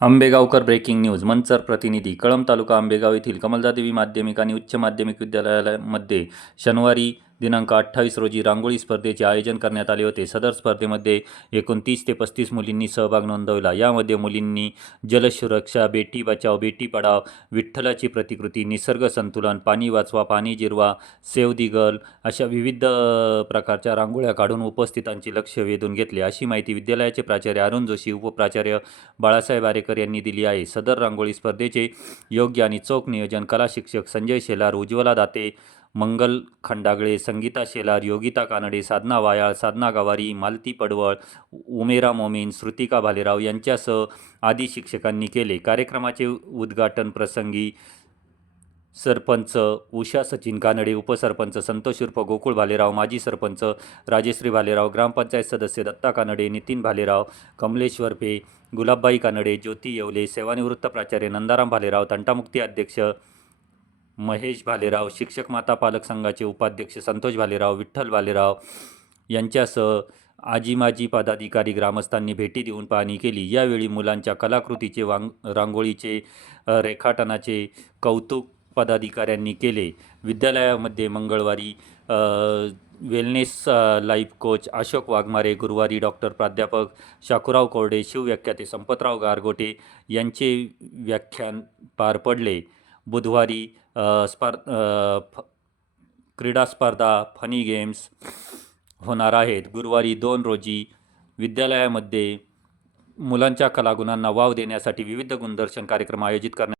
Ambegaonkar breaking news Manchar प्रतिनिधी कळंब तालुका आंबेगाव येथील कमलदादेवी माध्यमिक आणि उच्च माध्यमिक विद्यालयामध्ये शनिवारी दिनांक अठ्ठावीस रोजी रांगोळी स्पर्धेचे आयोजन करण्यात आले होते. सदर स्पर्धेमध्ये एकूण तीस ते पस्तीस मुलींनी सहभाग नोंदवला. यामध्ये मुलींनी जलसुरक्षा बेटी बचाव बेटी पढाव विठ्ठलाची प्रतिकृती निसर्ग संतुलन पाणी वाचवा पाणी जिरवा सेव दि गर्ल अशा विविध प्रकारच्या रांगोळ्या काढून उपस्थितांचे लक्ष वेधून घेतले. अशी माहिती विद्यालयाचे प्राचार्य अरुण जोशी उपप्राचार्य बाळासाहेब आरेकर यांनी दिली आहे. सदर रांगोळी स्पर्धेचे योग्य आणि चोख नियोजन कला शिक्षक संजय शेलार उज्ज्वला दाते मंगल खंडागळे संगीता शेलार योगिता कानडे साधना वायाळ साधना गवारी मालती पडवळ उमेरा मोमीन श्रुतिका भालेराव यांच्यासह आदी शिक्षकांनी केले. कार्यक्रमाचे उद्घाटन प्रसंगी सरपंच उषा सचिन कानडे उपसरपंच संतोष उर्फ गोकुळ भालेराव माजी सरपंच राजेश्री भालेराव ग्रामपंचायत सदस्य दत्ता कानडे नितीन भालेराव कमलेश्वर पे गुलाबबाई कानडे ज्योती येवले सेवानिवृत्त प्राचार्य नंदाराम भालेराव तंटामुक्ती अध्यक्ष महेश भालेराव शिक्षक माता पालक संघाचे उपाध्यक्ष संतोष भालेराव विठ्ठल भालेराव यांच्यासह आजी माजी पदाधिकारी ग्रामस्थांनी भेटी देऊन पाहणी केली. यावेळी मुलांच्या कलाकृतीचे वांग रांगोळीचे रेखाटनाचे कौतुक पदाधिकाऱ्यांनी केले. विद्यालयामध्ये मंगळवारी wellness life coach Ashok Waghmare गुरुवारी डॉक्टर प्राध्यापक शाकुराव कोरडे शिवव्याख्याते संपतराव गारगोटे यांचे व्याख्यान पार पडले. बुधवारी अ, स्पार फ क्रीडा स्पर्धा फनी गेम्स होणार आहेत. गुरुवारी दोन रोजी विद्यालयामध्ये मुलांच्या कलागुणांना वाव देण्यासाठी विविध गुणदर्शन कार्यक्रम आयोजित करण्यात